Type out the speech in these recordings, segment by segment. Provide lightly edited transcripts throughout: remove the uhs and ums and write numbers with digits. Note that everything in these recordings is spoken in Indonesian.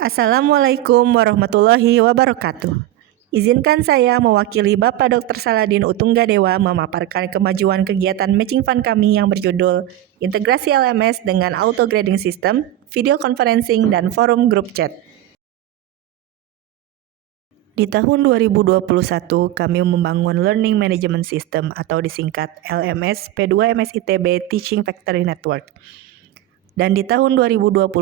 Assalamualaikum warahmatullahi wabarakatuh. Izinkan saya mewakili Bapak Dr. Saladin Utunggadewa memaparkan kemajuan kegiatan matching fund kami yang berjudul Integrasi LMS dengan Auto Grading System, Video Conferencing, dan Forum Group Chat. Di tahun 2021, kami membangun Learning Management System atau disingkat LMS P2MS ITB Teaching Factory Network. Dan di tahun 2022,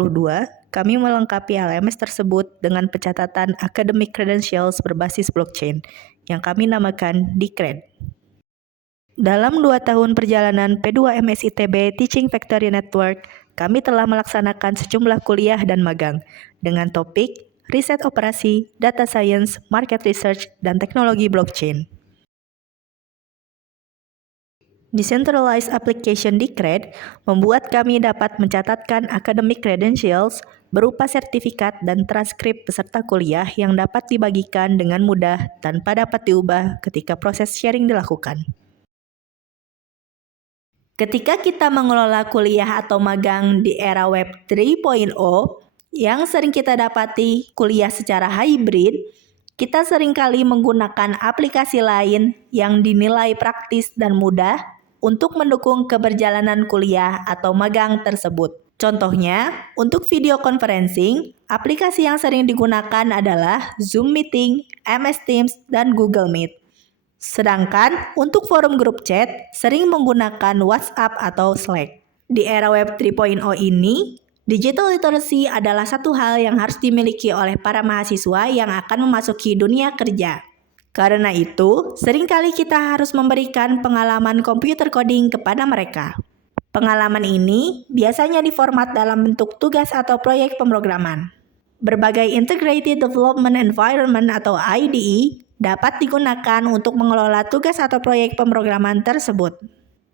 kami melengkapi LMS tersebut dengan pencatatan Academic Credentials berbasis blockchain yang kami namakan DCRED. Dalam 2 tahun perjalanan P2MS ITB Teaching Factory Network, kami telah melaksanakan sejumlah kuliah dan magang dengan topik riset operasi, data science, market research, dan teknologi blockchain. Decentralized Application DCRED membuat kami dapat mencatatkan academic credentials berupa sertifikat dan transkrip peserta kuliah yang dapat dibagikan dengan mudah tanpa dapat diubah ketika proses sharing dilakukan. Ketika kita mengelola kuliah atau magang di era Web 3.0 yang sering kita dapati kuliah secara hybrid, kita seringkali menggunakan aplikasi lain yang dinilai praktis dan mudah untuk mendukung keberjalanan kuliah atau magang tersebut. Contohnya, untuk video conferencing, aplikasi yang sering digunakan adalah Zoom Meeting, MS Teams, dan Google Meet. Sedangkan untuk forum grup chat sering menggunakan WhatsApp atau Slack. Di era Web 3.0 ini, digital literacy adalah satu hal yang harus dimiliki oleh para mahasiswa yang akan memasuki dunia kerja. Karena itu, seringkali kita harus memberikan pengalaman computer coding kepada mereka. Pengalaman ini biasanya diformat dalam bentuk tugas atau proyek pemrograman. Berbagai Integrated Development Environment atau IDE dapat digunakan untuk mengelola tugas atau proyek pemrograman tersebut.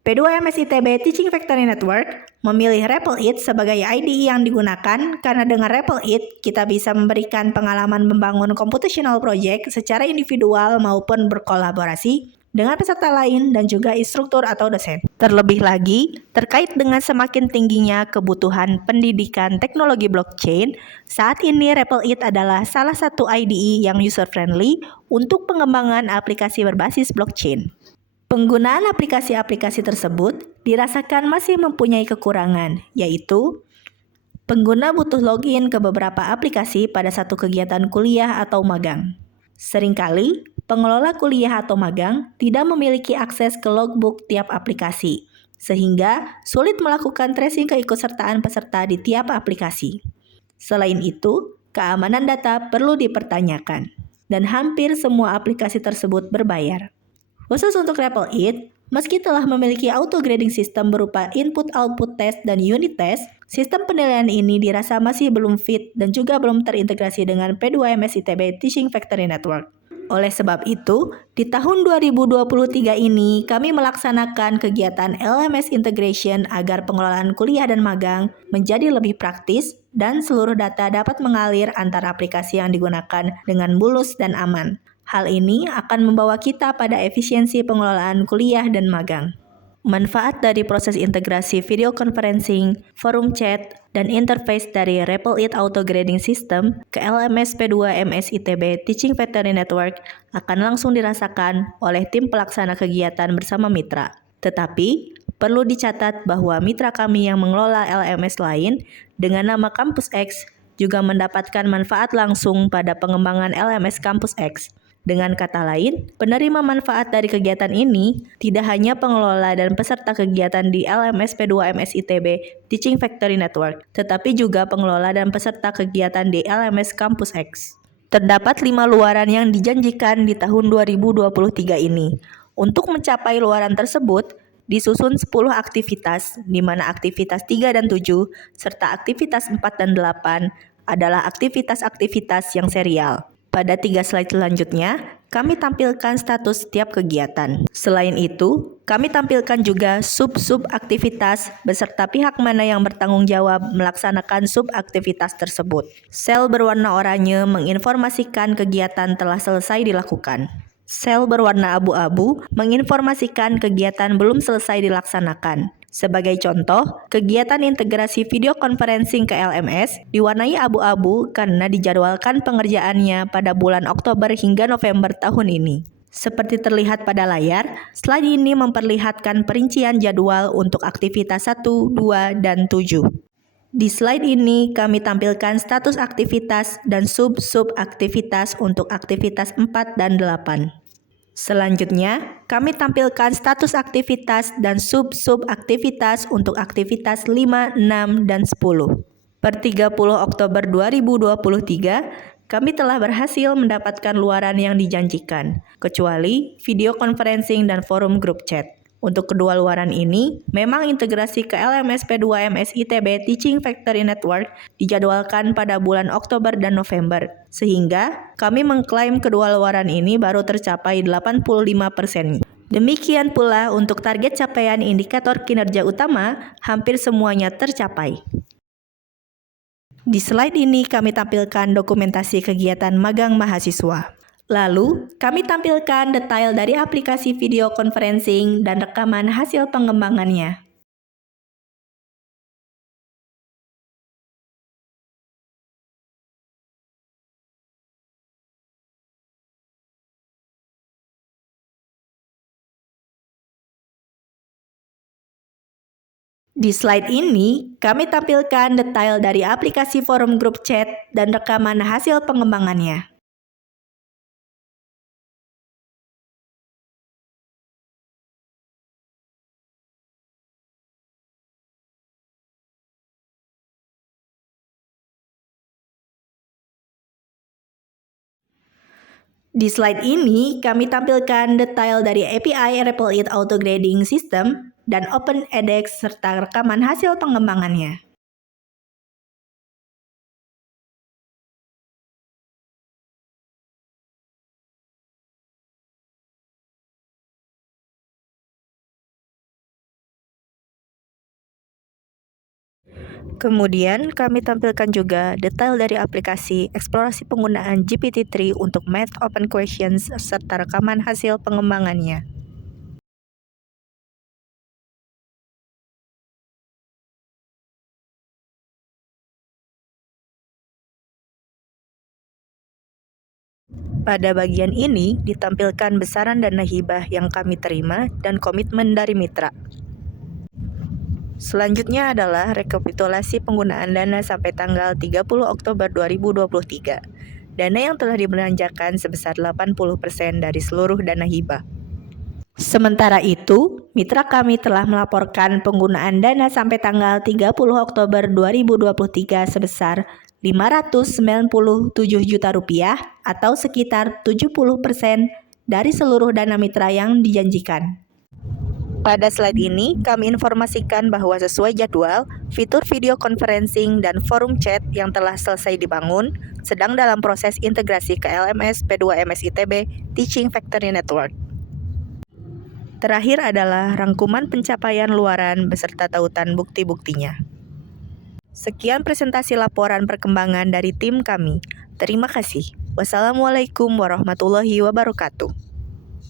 P2MS ITB Teaching Factory Network memilih REPL-IT sebagai IDE yang digunakan karena dengan REPL-IT kita bisa memberikan pengalaman membangun computational project secara individual maupun berkolaborasi dengan peserta lain dan juga instruktur atau dosen. Terlebih lagi, terkait dengan semakin tingginya kebutuhan pendidikan teknologi blockchain, saat ini REPL-IT adalah salah satu IDE yang user-friendly untuk pengembangan aplikasi berbasis blockchain. Penggunaan aplikasi-aplikasi tersebut dirasakan masih mempunyai kekurangan, yaitu pengguna butuh login ke beberapa aplikasi pada satu kegiatan kuliah atau magang. Seringkali, pengelola kuliah atau magang tidak memiliki akses ke logbook tiap aplikasi, sehingga sulit melakukan tracing keikutsertaan peserta di tiap aplikasi. Selain itu, keamanan data perlu dipertanyakan, dan hampir semua aplikasi tersebut berbayar. Khusus untuk REPL-IT, meski telah memiliki auto grading system berupa input-output test dan unit test, sistem penilaian ini dirasa masih belum fit dan juga belum terintegrasi dengan P2MS ITB Teaching Factory Network. Oleh sebab itu, di tahun 2023 ini kami melaksanakan kegiatan LMS Integration agar pengelolaan kuliah dan magang menjadi lebih praktis dan seluruh data dapat mengalir antara aplikasi yang digunakan dengan mulus dan aman. Hal ini akan membawa kita pada efisiensi pengelolaan kuliah dan magang. Manfaat dari proses integrasi video conferencing, forum chat, dan interface dari REPL-IT Auto Grading System ke LMS P2MS ITB Teaching Factory Network akan langsung dirasakan oleh tim pelaksana kegiatan bersama mitra. Tetapi, perlu dicatat bahwa mitra kami yang mengelola LMS lain dengan nama Campus X juga mendapatkan manfaat langsung pada pengembangan LMS Campus X. Dengan kata lain, penerima manfaat dari kegiatan ini tidak hanya pengelola dan peserta kegiatan di LMS P2MS ITB Teaching Factory Network, tetapi juga pengelola dan peserta kegiatan di LMS Campus X. Terdapat 5 luaran yang dijanjikan di tahun 2023 ini. Untuk mencapai luaran tersebut, disusun 10 aktivitas, di mana aktivitas 3 dan 7, serta aktivitas 4 dan 8 adalah aktivitas-aktivitas yang serial. Pada 3 slide selanjutnya, kami tampilkan status setiap kegiatan. Selain itu, kami tampilkan juga sub-sub aktivitas beserta pihak mana yang bertanggung jawab melaksanakan sub-aktivitas tersebut. Sel berwarna oranye menginformasikan kegiatan telah selesai dilakukan. Sel berwarna abu-abu menginformasikan kegiatan belum selesai dilaksanakan. Sebagai contoh, kegiatan integrasi video conferencing ke LMS diwarnai abu-abu karena dijadwalkan pengerjaannya pada bulan Oktober hingga November tahun ini. Seperti terlihat pada layar, slide ini memperlihatkan perincian jadwal untuk aktivitas 1, 2, dan 7. Di slide ini kami tampilkan status aktivitas dan sub-sub aktivitas untuk aktivitas 4 dan 8. Selanjutnya, kami tampilkan status aktivitas dan sub-sub aktivitas untuk aktivitas 5, 6, dan 10. Per 30 Oktober 2023, kami telah berhasil mendapatkan luaran yang dijanjikan, kecuali video conferencing dan forum grup chat. Untuk kedua luaran ini, memang integrasi ke LMS P2MS ITB Teaching Factory Network dijadwalkan pada bulan Oktober dan November, sehingga kami mengklaim kedua luaran ini baru tercapai 85%. Demikian pula untuk target capaian indikator kinerja utama, hampir semuanya tercapai. Di slide ini kami tampilkan dokumentasi kegiatan magang mahasiswa. Lalu, kami tampilkan detail dari aplikasi video conferencing dan rekaman hasil pengembangannya. Di slide ini, kami tampilkan detail dari aplikasi forum grup chat dan rekaman hasil pengembangannya. Di slide ini, kami tampilkan detail dari API ReppleIt Auto Grading System dan OpenEDX serta rekaman hasil pengembangannya. Kemudian, kami tampilkan juga detail dari aplikasi eksplorasi penggunaan GPT-3 untuk Math Open Questions serta rekaman hasil pengembangannya. Pada bagian ini ditampilkan besaran dana hibah yang kami terima dan komitmen dari mitra. Selanjutnya adalah rekapitulasi penggunaan dana sampai tanggal 30 Oktober 2023. Dana yang telah dibelanjakan sebesar 80% dari seluruh dana hibah. Sementara itu, mitra kami telah melaporkan penggunaan dana sampai tanggal 30 Oktober 2023 sebesar Rp597 juta atau sekitar 70% dari seluruh dana mitra yang dijanjikan. Pada slide ini, kami informasikan bahwa sesuai jadwal, fitur video conferencing dan forum chat yang telah selesai dibangun sedang dalam proses integrasi ke LMS P2MS ITB Teaching Factory Network. Terakhir adalah rangkuman pencapaian luaran beserta tautan bukti-buktinya. Sekian presentasi laporan perkembangan dari tim kami. Terima kasih. Wassalamualaikum warahmatullahi wabarakatuh.